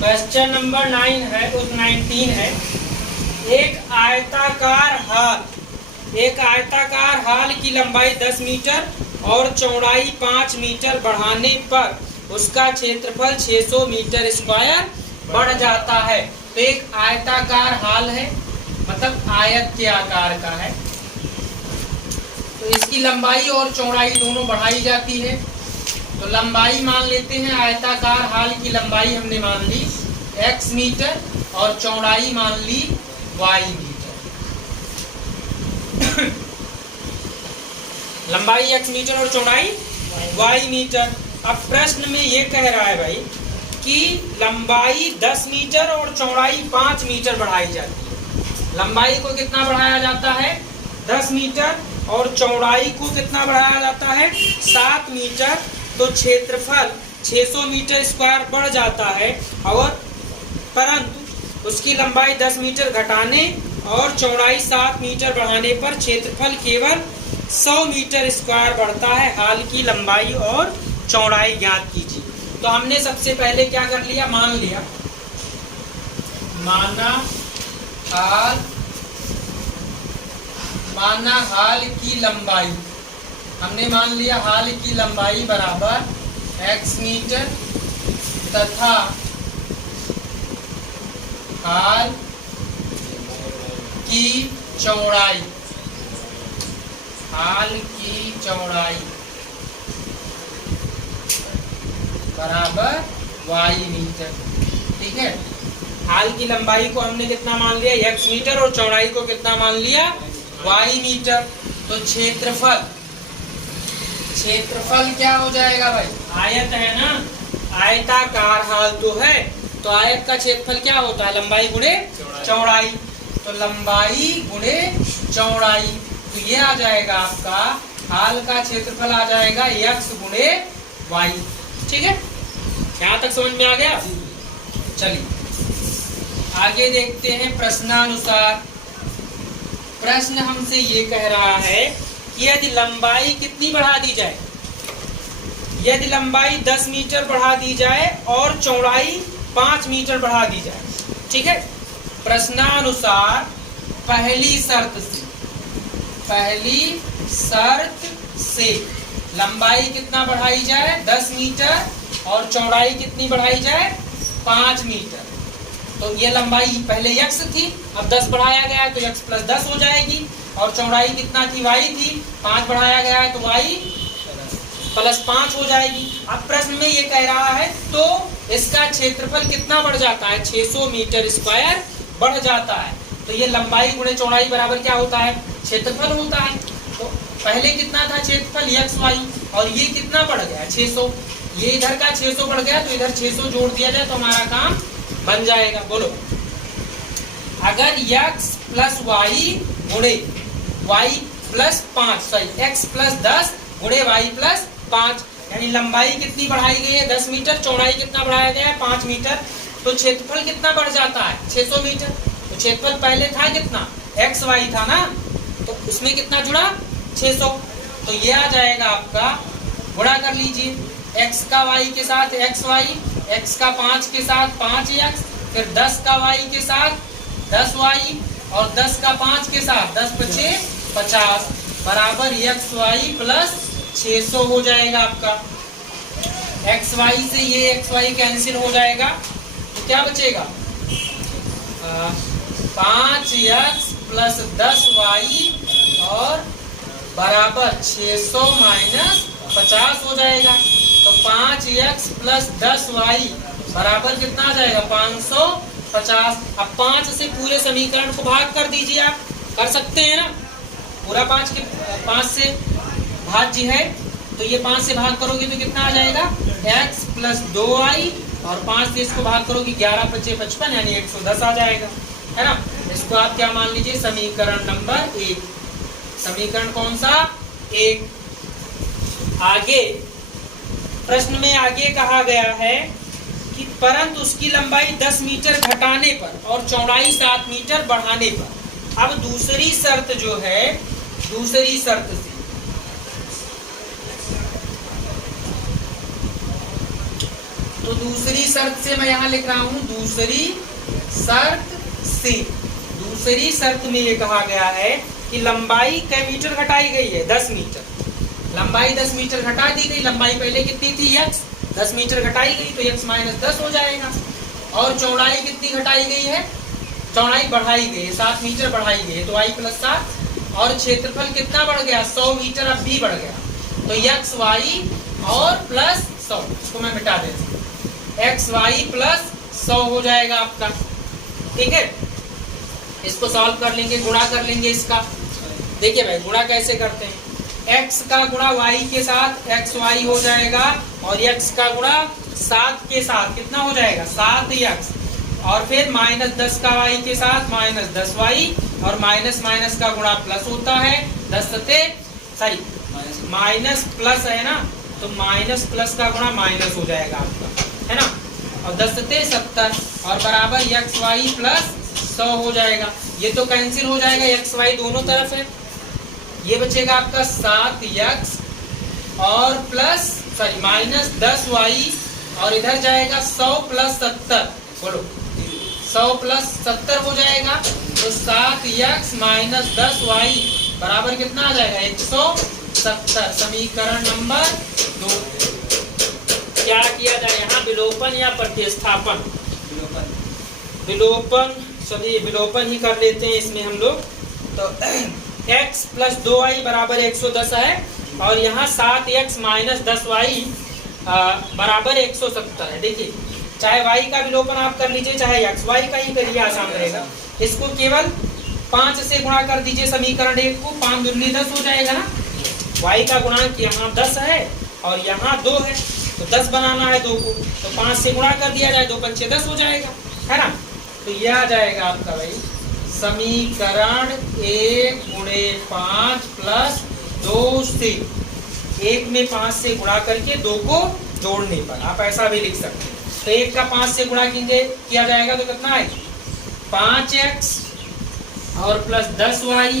Question number 9 है, उस 19 है। एक आयताकार हाल की लंबाई 10 मीटर और चौड़ाई 5 मीटर बढ़ाने पर उसका क्षेत्रफल 600 मीटर स्क्वायर बढ़ जाता है। तो एक आयताकार हाल है, मतलब आयत के आकार का है, तो इसकी लंबाई और चौड़ाई दोनों बढ़ाई जाती है। तो लंबाई मान लेते हैं, आयताकार हाल की लंबाई हमने मान ली x मीटर और चौड़ाई मान ली y मीटर। लंबाई x मीटर और चौड़ाई y मीटर। अब प्रश्न में ये कह रहा है भाई कि लंबाई 10 मीटर और चौड़ाई 5 मीटर बढ़ाई जाती है। लंबाई को कितना बढ़ाया जाता है? 10 मीटर और चौड़ाई को कितना बढ़ाया जाता है? 7 मीटर। तो क्षेत्रफल 600 मीटर स्क्वायर बढ़ जाता है, और परंतु उसकी लंबाई 10 मीटर घटाने और चौड़ाई 7 मीटर बढ़ाने पर क्षेत्रफल केवल 100 मीटर स्क्वायर बढ़ता है। हाल की लंबाई और चौड़ाई ज्ञात कीजिए। तो हमने सबसे पहले क्या कर लिया? मान लिया, माना हाल की लंबाई, हमने मान लिया हाल की लंबाई बराबर x मीटर तथा हाल की चौड़ाई बराबर y मीटर। ठीक है, हाल की लंबाई को हमने कितना मान लिया? x मीटर, और चौड़ाई को कितना मान लिया? y metre. तो क्षेत्रफल क्या हो जाएगा भाई? आयत है ना, आयताकार हाल तो है, तो आयत का क्षेत्रफल क्या होता है? लंबाई गुणे चौड़ाई। तो लंबाई गुणे चौड़ाई, तो ये आ जाएगा आपका हाल का क्षेत्रफल आ जाएगा x गुणे y। ठीक है, यहाँ तक समझ में आ गया? चलिए आगे देखते हैं प्रश्नानुसार। प्रश्न हमसे ये कह रहा है कि यदि लंबाई कितनी बढ़ा दी जाए, यदि लंबाई 10 मीटर बढ़ा दी जाए और चौड़ाई 5 मीटर बढ़ा दी जाए। ठीक है, प्रश्नानुसार पहली शर्त से लंबाई कितना बढ़ाई जाए? 10 मीटर और चौड़ाई कितनी बढ़ाई जाए? 5 मीटर। तो ये लंबाई पहले x थी, अब 10 बढ़ाया गया है तो x प्लस 10 हो जाएगी, और चौड़ाई कितना थी? y थी, 5 बढ़ाया गया है तो y प्लस 5 हो जाएगी। अब प्रश्न में ये कह रहा है तो इसका क्षेत्रफल कितना बढ़ जाता है? 600 मीटर स्क्वायर बढ़ जाता है। तो ये लंबाई गुणे चौड़ाई बराबर क्या होता है? क्षेत्रफल होता है। तो पहले कितना था क्षेत्रफल? xy, और ये कितना बढ़ गया? 600। ये इधर का 600 बढ़ गया, तो इधर 600 जोड़ दिया जाए तो हमारा काम बन जाएगा। बोलो, अगर x प्लस वाई गुणे y plus 5, sorry x plus 10 गुणे y प्लस 5, यानी लंबाई कितनी बढ़ाई गई है? 10 मीटर, चौड़ाई कितना बढ़ाया गया है? 5 मीटर। तो क्षेत्रफल कितना बढ़ जाता है? 600 मीटर। तो क्षेत्रफल पहले था कितना? x y था ना, तो उसमें कितना जुड़ा? 600। तो ये आ जाएगा आपका, गुणा कर लीजिए, x का y के साथ xy, x का 5 के साथ 5x, फिर 10 का y के साथ 10y, और 10 का 5 के साथ 10 पचे 50 बराबर xy प्लस 600 हो जाएगा आपका। xy से ये xy कैंसिल हो जाएगा, तो क्या बचेगा? 5x प्लस 10y और बराबर 600 माइनस 50 हो जाएगा। तो 5x प्लस 10y बराबर कितना आ जाएगा? 550। अब 5 से पूरे समीकरण को भाग कर दीजिए, आप कर सकते हैं ना, पूरा 5 से भाज्य है, तो ये 5 से भाग करोगे तो कितना आ जाएगा? x प्लस 2y, और 5 से इसको भाग करोगे 11 पचे 55, यानी 110 आ जाएगा, है ना। इसको आप क्या मान लीजिए? समीकरण नंबर 1। समीकरण कौन सा? 1। आगे प्रश्न में आगे कहा गया है कि परंतु उसकी लंबाई 10 मीटर घटाने पर और चौड़ाई 7 मीटर बढ़ाने पर। अब दूसरी शर्त जो है, दूसरी शर्त से तो दूसरी शर्त से मैं यहाँ लिख रहा हूँ दूसरी शर्त से। दूसरी शर्त में ये कहा गया है कि लंबाई कै मीटर घटाई गई है, 10 मीटर। लंबाई 10 मीटर घटा दी गई। लंबाई पहले कितनी थी x, 10 मीटर घटाई गई तो x माइनस 10 हो जाएगा। और चौड़ाई कितनी घटाई गई है, चौड़ाई बढ़ाई गई है, 7 मीटर बढ़ाई गई है तो y प्लस 7। और क्षेत्रफल कितना बढ़ गया, 100 मीटर अब भी बढ़ गया तो x y और प्लस 100, इसको मैं मिटा देता हूँ, x y प्लस 100 हो जाएगा आपका। ठीक है, इसको सॉल्व कर लेंगे, गुणा कर लेंगे इसका। देखिए भाई गुणा कैसे करते हैं, x का गुणा y के साथ x y हो जाएगा और x का गुणा 7 के साथ कितना हो जाएगा 7x, और फिर माइनस 10 का y के साथ माइनस 10y, और माइनस माइनस का गुणा प्लस होता है, 10 सते सॉरी माइनस प्लस है ना, तो माइनस प्लस का गुणा माइनस हो जाएगा आपका, है ना, और 10 सते 70 और बराबर एक्स वाई प्लस 100 हो जाएगा। ये तो कैंसिल हो जाएगा, एक्स वाई दोनों तरफ है, ये बचेगा आपका 7x और प्लस सॉरी माइनस 10y, और इधर जाएगा 100 प्लस 70, बोलो 100 प्लस 70 हो जाएगा तो 7x माइनस 10y बराबर कितना आ जाएगा 170। समीकरण नंबर 2। क्या किया जाए यहाँ, विलोपन या प्रतिस्थापन, विलोपन, चलिए विलोपन ही कर लेते हैं इसमें हम लोग। तो x प्लस 2y बराबर 110 है और यहाँ 7x माइनस 10y बराबर 170 है। देखिए चाहे y का विलोपन आप कर लीजिए चाहे x, y का ही करिए, आसान रहेगा। इसको केवल 5 से गुणा कर दीजिए समीकरण 1 को, 5 दूनी 10 हो जाएगा ना। y का गुणांक यहाँ 10 है और यहाँ 2 है तो 10 बनाना है 2 को, तो 5 से गुणा कर दिया जाए, 2 पंचे 10 हो जाएगा, है ना। तो यह आ जाएगा आपका भाई समीकरण 1 गुणे 5 प्लस 2 से, 1 में 5 से गुणा करके 2 को जोड़ने पर आप ऐसा भी लिख सकते हैं। तो 1 का 5 से गुणा किया जाएगा तो कितना है 5x और प्लस 10y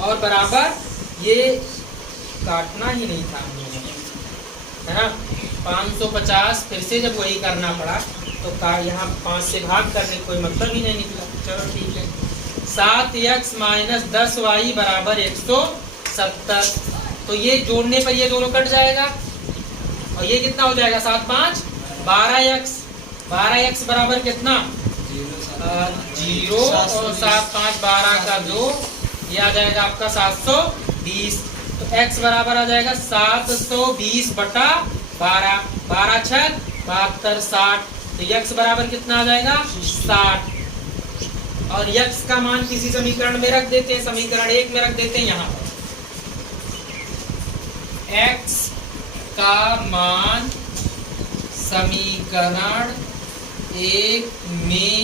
और बराबर, ये काटना ही नहीं था है ना, 550। फिर से जब वही करना पड़ा तो यहाँ 5 से भाग करने कोई मतलब ही नहीं निकला। चलो ठीक है, 7x माइनस 10y बराबर 170। तो ये जोड़ने पर ये दोनों कट जाएगा और ये कितना हो जाएगा 7 5 12x, 12x बराबर कितना 0 और 7 5 12 का 2, ये आ जाएगा आपका 720। तो x बराबर आ जाएगा 720 बटा 12, 12 6 72 60। तो x बराबर कितना आ जाएगा 60 और x का मान किसी समीकरण में रख देते हैं, समीकरण 1 में रख देते हैं। यहाँ पर x का मान समीकरण 1 में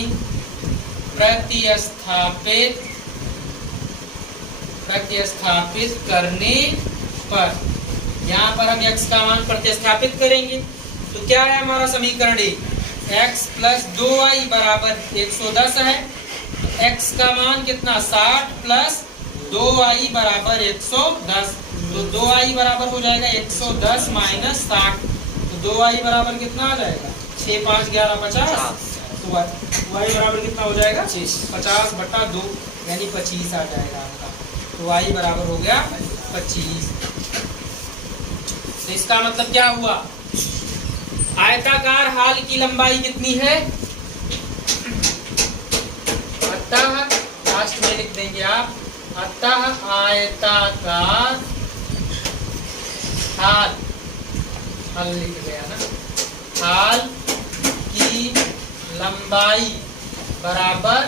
प्रतिस्थापित करने पर, यहाँ पर हम x का मान प्रतिस्थापित करेंगे तो क्या है हमारा समीकरण 1, x प्लस 2y बराबर 110 है, x का मान कितना 60 प्लस 2y बराबर 110, तो 2y बराबर हो जाएगा 110 माइनस 60, तो 2y बराबर कितना आ जाएगा 6 5 11 50, तो y बराबर कितना हो जाएगा 50 बटा 2 यानी 25 आ जाएगा आपका। तो y बराबर हो गया 25। तो इसका मतलब क्या हुआ, आयताकार हाल की लंबाई कितनी है, अतः लास्ट में लिख देंगे आप, अतः आयताकार हाल, हाल लिख गया ना, हाल की लंबाई बराबर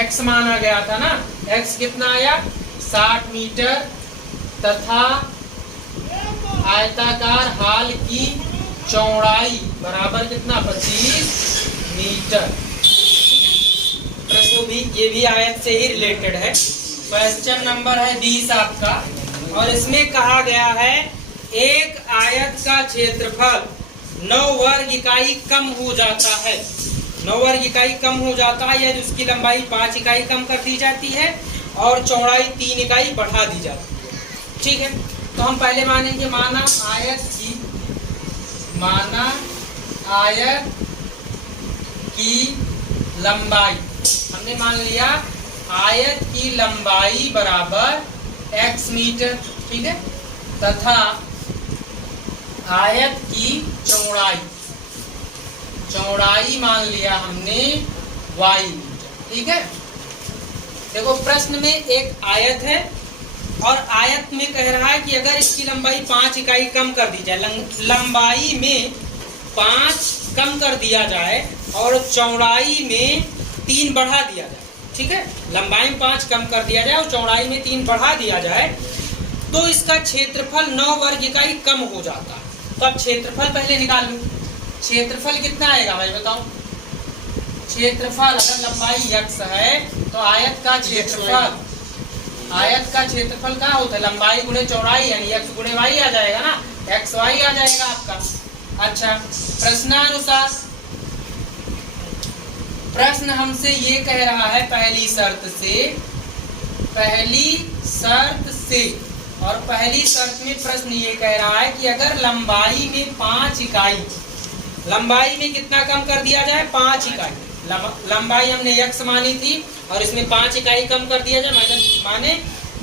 x माना गया था ना, x कितना आया 60 मीटर, तथा आयताकार हाल की चौड़ाई बराबर कितना 25 मीटर। प्रश्न भी ये भी आयत से ही रिलेटेड है। क्वेश्चन नंबर है 20 आपका, और इसमें कहा गया है एक आयत का क्षेत्रफल 9 वर्ग इकाई कम हो जाता है, 9 वर्ग इकाई कम हो जाता है यदि उसकी लंबाई 5 इकाई कम कर दी जाती है और चौड़ाई 3 इकाई बढ़ा दी जाती है। ठीक है, तो हम पहले मानेंगे माना आयत की लंबाई, हमने मान लिया आयत की लंबाई बराबर x मीटर, ठीक है, तथा आयत की चौड़ाई मान लिया हमने y मीटर, ठीक है। देखो प्रश्न में एक आयत है और आयत में कह रहा है कि अगर इसकी लंबाई 5 इकाई कम कर दी जाए, लंबाई में 5 कम कर दिया जाए और चौड़ाई में 3 बढ़ा दिया जाए, ठीक है, लंबाई में 5 कम कर दिया जाए और चौड़ाई में 3 बढ़ा दिया जाए, तो इसका क्षेत्रफल 9 वर्ग इकाई कम हो जाता। तो अब क्षेत्रफल पहले निकाल लो। क्षेत्रफल कितना आएगा भाई बताओ? क्षेत्रफल अगर लंबाई x है तो आयत का क्षेत्रफल क्या होता है? लंबाई गुणे चौड़ाई यानी x गुणे y आ जाएगा ना, xy आ जाएगा आपका। अच्छा, प्रश्नानुसार प्रश्न हमसे ये कह रहा है पहली शर्त में प्रश्न ये कह रहा है कि अगर लंबाई में 5 इकाई, लंबाई में कितना कम कर दिया जाए? 5 इकाई। लंबाई हमने x मानी थी और इसमें 5 इकाई कम कर दिया जाए, माने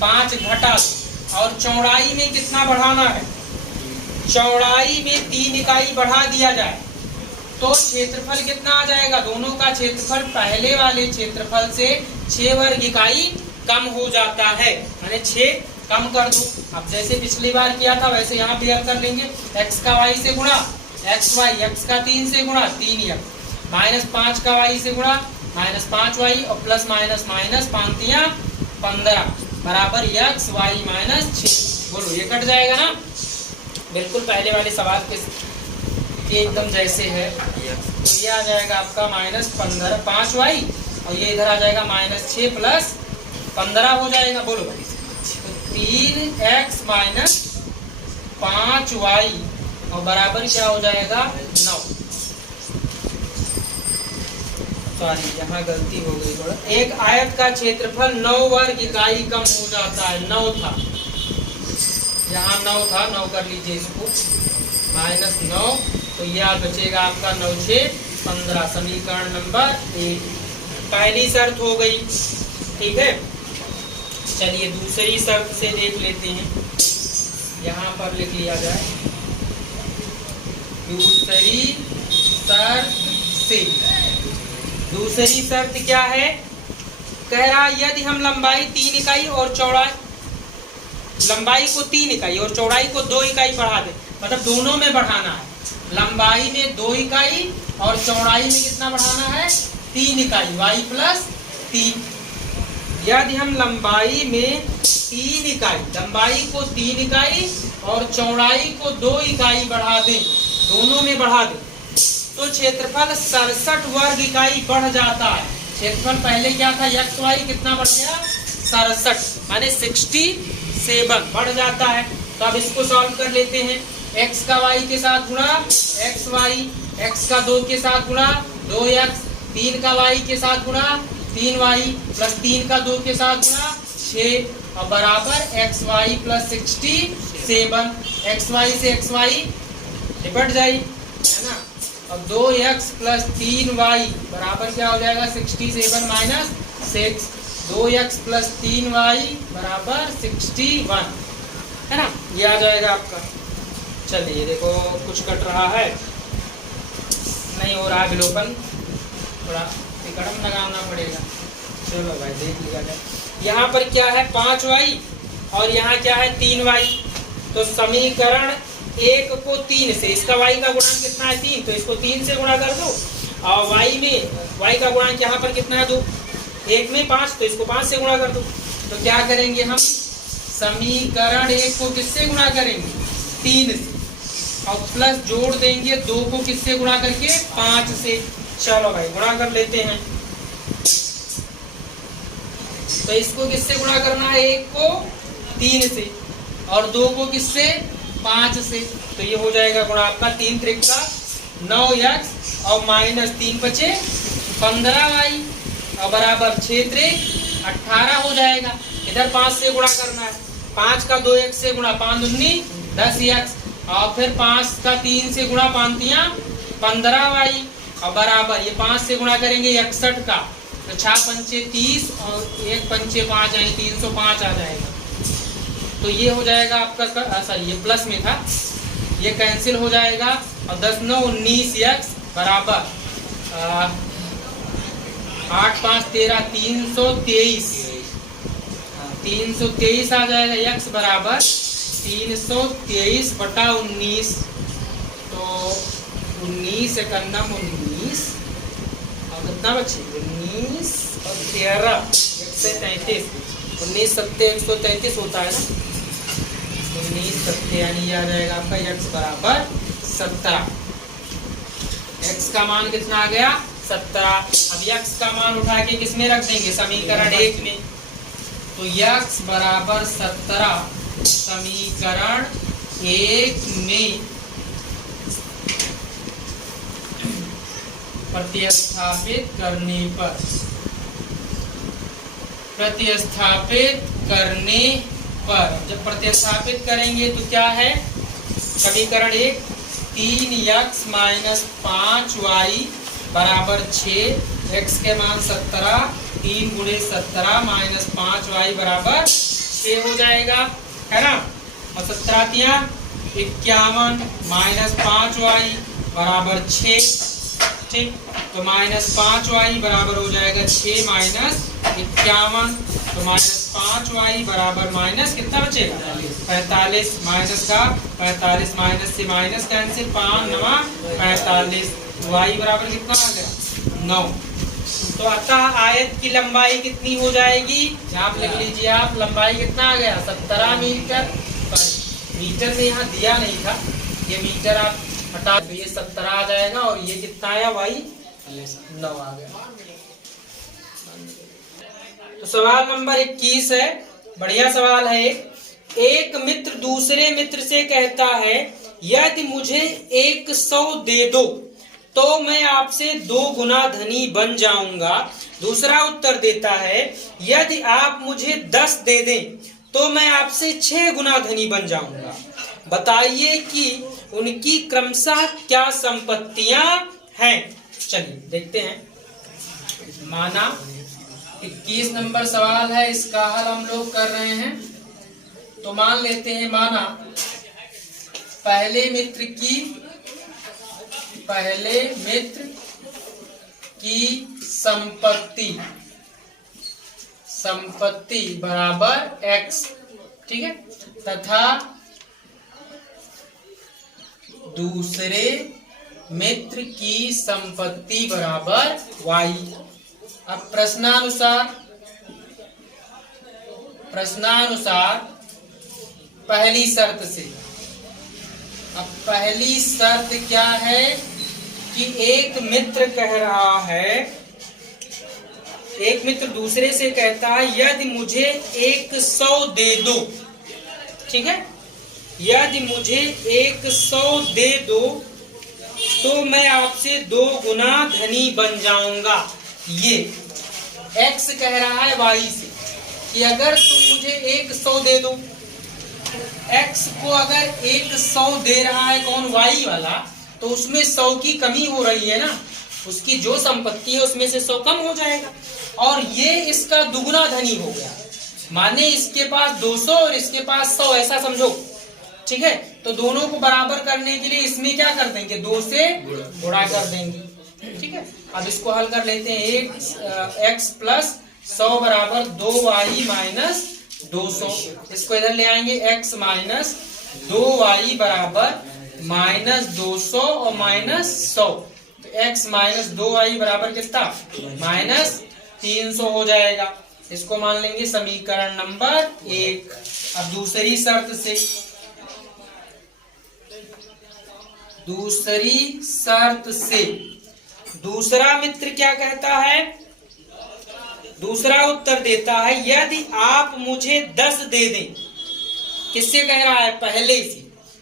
5 घटा, और चौड़ाई में कितना बढ़ाना है? चौड़ाई में 3 इकाई बढ़ा दिया जाए, तो क्षेत्रफल कितना आ जाएगा? दोनों का क्षेत्रफल पहले वाले क्षेत्रफल से 6 वर्ग इकाई कम हो जाता है, यानी 6 कम कर दो। अब जैसे पिछली बार किया था वैसे यहाँ भी हल कर लेंगे। x का y से गुणा xy, x का 3 से गुणा 3x, -5 का y से गुणा -5y और प्लस माइनस माइनस 15 बराबर x y -6। बोलो ये कट जाएगा ना? बिल्कुल पहले वाले सवाल के एकदम जैसे है। तो ये आ जाएगा आपका -15 5y और ये इधर आ जाएगा -6 प्लस 15 हो जाएगा। बोलो भाई, तो 3x - 5y और बराबर क्या हो जाएगा? 9। सॉरी यहाँ गलती हो गई थोड़ा। एक आयत का क्षेत्रफल 9 वर्ग इकाई कम हो जाता है। 9 था, यहाँ 9 था, 9 कर लीजिए इसको, -9, तो यह बचेगा आपका 9 6 15। समीकरण नंबर 1 पहली शर्त हो गई, ठीक है। चलिए दूसरी शर्त से देख लेते हैं, यहाँ पर लिख लिया जाए। दूसरी शर्त क्या है? कह रहा यदि हम लंबाई 3 इकाई और चौड़ाई, लंबाई को 3 इकाई और चौड़ाई को 2 इकाई बढ़ा दे, मतलब दोनों में बढ़ाना है। लंबाई में 2 इकाई और चौड़ाई में कितना बढ़ाना है? 3 इकाई, y + 3। यदि हम लंबाई में 3 इकाई, लंबाई को 3 इकाई और चौड़ाई को 2 इकाई बढ़ा दें, दोनों में बढ़ा दें, तो क्षेत्रफल 67 वर्ग इकाई बढ़ जाता है। क्षेत्रफल पहले क्या था? x y कितना बढ़ गया? 67, माने 67 बढ़ जाता है। तो अब इसको सॉल्व कर लेते हैं। x का y के साथ गुणा xy, x का 2 के साथ गुणा 2x, 3 का y के साथ गुणा 3y प्लस 3 का 2 के साथ गुणा 6 और बराबर xy + 67। xy से xy निपट जाए, है ना। अब 2x + 3y बराबर क्या हो जाएगा? 67 - 6। 2x + 3y बराबर 61, है ना, ये आ जाएगा आपका। चलिए देखो कुछ कट रहा है, नहीं हो रहा है विलोपन, थोड़ा तिकड़म लगाना पड़ेगा। चलो भाई देख लिया जाए। यहाँ पर क्या है? 5y और यहाँ क्या है? 3y। तो समीकरण 1 को 3 से, इसका y का गुणांक कितना है? 3, तो इसको 3 से गुणा कर दो, और y का गुणांक यहाँ पर कितना है? 2, 1 में 5, तो इसको 5 से गुणा कर दो। तो क्या करेंगे हम? समीकरण 1 को किससे गुणा करेंगे? 3 से, और प्लस जोड़ देंगे 2 को किससे गुणा करके? 5 से। चलो भाई गुणा कर लेते हैं। तो इसको किससे गुणा करना है? 1 को 3 से और 2 को किससे? 5 से। तो ये हो जाएगा गुणा आपका 3 × 3 9x और -3 बचे 15y और बराबर 6 × 18 हो जाएगा। इधर 5 से गुणा करना है, 5 का 2x से गुणा 5 दूनी 10x और फिर 5 का 3 से गुणा 5 तियां 15y और बराबर ये 5 से गुणा करेंगे 61 का, तो 6 पंचे 30 और 1 पंचे 5 यानी 305 आ जाएगा। तो ये हो जाएगा आपका, सॉरी ये प्लस में था, ये कैंसिल हो जाएगा और 10 9 19 x बराबर 8 5 13 323 आ जाएगा। x बराबर 323 बटा 19, तो 19 एकन्नम 19 और कितना बचे 19 और 13 133, 19 सत्ते 133 होता है ना, 19 सत्ते यानी आ जाएगा आपका x बराबर 17। x का मान कितना आ गया 17। अब x का मान उठा के किस में रख देंगे समीकरण 1 में, तो x बराबर 17 समीकरण 1 में प्रतिस्थापित करने पर जब प्रतिस्थापित करेंगे तो क्या है समीकरण 1 3x माइनस 5y बराबर 6, x के मान 17, 3 गुणे 17 माइनस 5y बराबर 6 हो जाएगा, है ना। और 17 51 माइनस 5y बराबर 6, ठीक, तो माइनस 5y बराबर हो जाएगा 6 माइनस 51, तो माइनस 5y बराबर माइनस कितना बचेगा 45, माइनस का 45 माइनस से माइनस कैंसिल 5 9 45, y बराबर कितना आ गया 9। तो अतः आयत की लंबाई कितनी हो जाएगी, आप लिख लीजिए आप, लंबाई कितना आ गया 17 मीटर, मीटर में यहाँ दिया नहीं था, ये मीटर आप हटा, ये 17 आ जाएगा और ये कितना आया y 9 आ गया। तो सवाल नंबर 21 है, बढ़िया सवाल है। एक मित्र दूसरे मित्र से कहता है यदि मुझे 100 दे दो तो मैं आपसे 2 गुना धनी बन जाऊंगा। दूसरा उत्तर देता है यदि आप मुझे 10 दे दें तो मैं आपसे 6 गुना धनी बन जाऊंगा। बताइए कि उनकी क्रमशः क्या संपत्तियां हैं। चलिए देखते हैं। माना 21 नंबर सवाल है, इसका हल हम लोग कर रहे हैं। तो मान लेते हैं, माना पहले मित्र की संपत्ति बराबर x, ठीक है, तथा दूसरे मित्र की संपत्ति बराबर y। अब प्रश्नानुसार पहली शर्त से, अब पहली शर्त क्या है कि एक मित्र कह रहा है, एक मित्र दूसरे से कहता है यदि मुझे 100 दे दो, ठीक है, यदि मुझे 100 दे दो तो मैं आपसे 2 गुना धनी बन जाऊंगा। ये x कह रहा है y से कि अगर तुम मुझे 100 दे दो, x को अगर 100 दे रहा है कौन y वाला, तो उसमें 100 की कमी हो रही है ना, उसकी जो संपत्ति है उसमें से 100 कम हो जाएगा और ये इसका दुगुना धनी हो गया। माने इसके पास 200 और इसके पास 100, ऐसा समझो, ठीक है। तो दोनों को बराबर करने के लिए इसमें क्या कर देंगे 2 से गुणा कर देंगे, ठीक है। अब इसको हल कर लेते हैं। x प्लस 100 बराबर 2y माइनस 200, इसको इधर ले आएंगे, x माइनस 2y बराबर माइनस 200 और माइनस 100, तो x माइनस 2y बराबर कितना माइनस 300 हो जाएगा। इसको मान लेंगे समीकरण नंबर 1। अब दूसरी शर्त से दूसरा मित्र क्या कहता है, दूसरा उत्तर देता है यदि आप मुझे 10 दे दें। किससे कह रहा है, पहले से,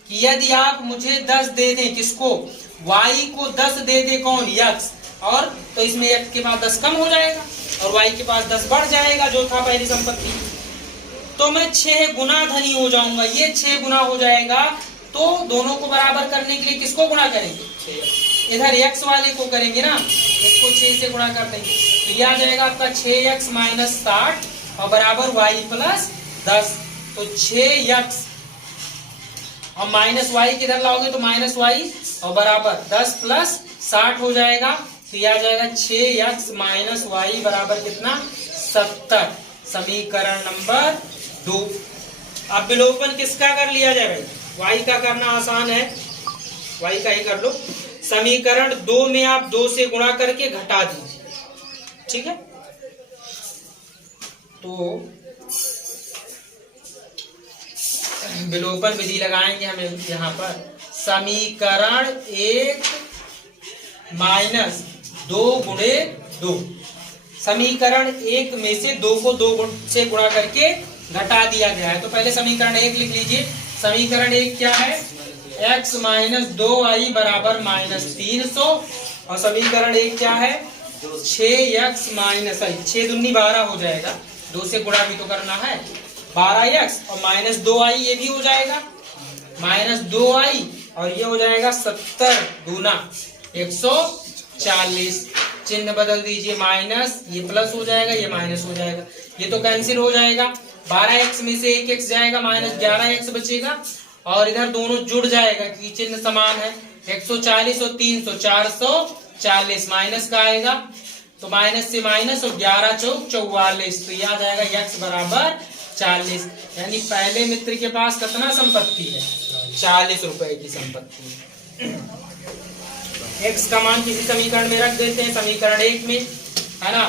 कि यदि आप मुझे 10 दे दें, किसको, y को 10 दे दे कौन, x, और तो इसमें x के पास 10 कम हो जाएगा और y के पास 10 बढ़ जाएगा जो था पहली संपत्ति, तो मैं 6 गुना धनी हो जाऊंगा। ये 6 गुना हो जाएगा, तो दोनों को बराबर करने के लिए किसको गुणा करेंगे, 6। इधर x वाले को करेंगे ना, इसको 6 से गुणा कर देंगे तो यह आ जाएगा आपका 6x माइनस 60 और बराबर y प्लस 10। तो 6x और माइनस वाई किधर लाओगे तो माइनस वाई और बराबर 10 प्लस 60 हो जाएगा। तो यह आ जाएगा 6x माइनस वाई बराबर कितना 70। समीकरण नंबर 2। अब विलोपन किसका कर लिया जाए भाई, y का करना आसान है, y का ही कर लो। समीकरण 2 में आप 2 से गुणा करके घटा दीजिए, ठीक है। तो विलोपन विधि लगाएंगे हमें यहाँ पर। समीकरण 1 माइनस 2 गुणे 2। समीकरण 1 में से 2 को 2 से गुणा करके घटा दिया गया है। तो पहले समीकरण 1 लिख लीजिए। समीकरण 1 क्या है, x माइनस 2y बराबर माइनस 300। और समीकरण 1 क्या है, 6x माइनस 6 दूनी 12 हो जाएगा, 2 से गुणा भी तो करना है, 12x और माइनस 2y ये भी हो जाएगा, माइनस 2y और ये हो जाएगा 70 दूना 140। चिन्ह बदल दीजिए, माइनस ये प्लस हो जाएगा, ये माइनस हो जाएगा, ये तो कैंसिल हो जाएगा। 12x में से 1x जाएगा, माइनस 11x बचेगा और इधर दोनों जुड़ जाएगा कि चिन्ह समान है। 140 और 300 440 माइनस का आएगा तो माइनस से माइनस और 11 चौक 44। तो यह आ जाएगा x बराबर 40। यानी पहले मित्र के पास कितना संपत्ति है, 40 रुपए की संपत्ति है। x का मान किसी समीकरण में रख देते हैं, समीकरण 1 में, है ना।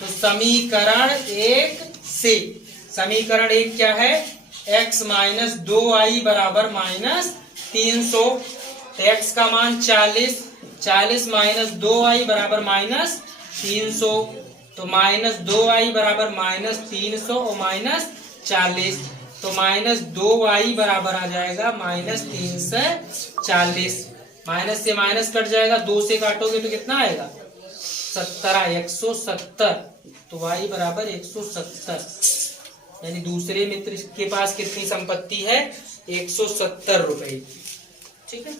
तो समीकरण 1 से समीकरण 1 क्या है, x माइनस 2y बराबर माइनस 300। तो x का मान 40 माइनस 2y बराबर माइनस 300। तो माइनस 2y बराबर माइनस 300 और माइनस 40। तो माइनस 2y बराबर आ जाएगा माइनस 340। माइनस से माइनस कट जाएगा, 2 से काटोगे तो कितना आएगा 17, 170। तो y बराबर 170। यानी दूसरे मित्र के पास कितनी संपत्ति है, 170 रुपए की, ठीक है।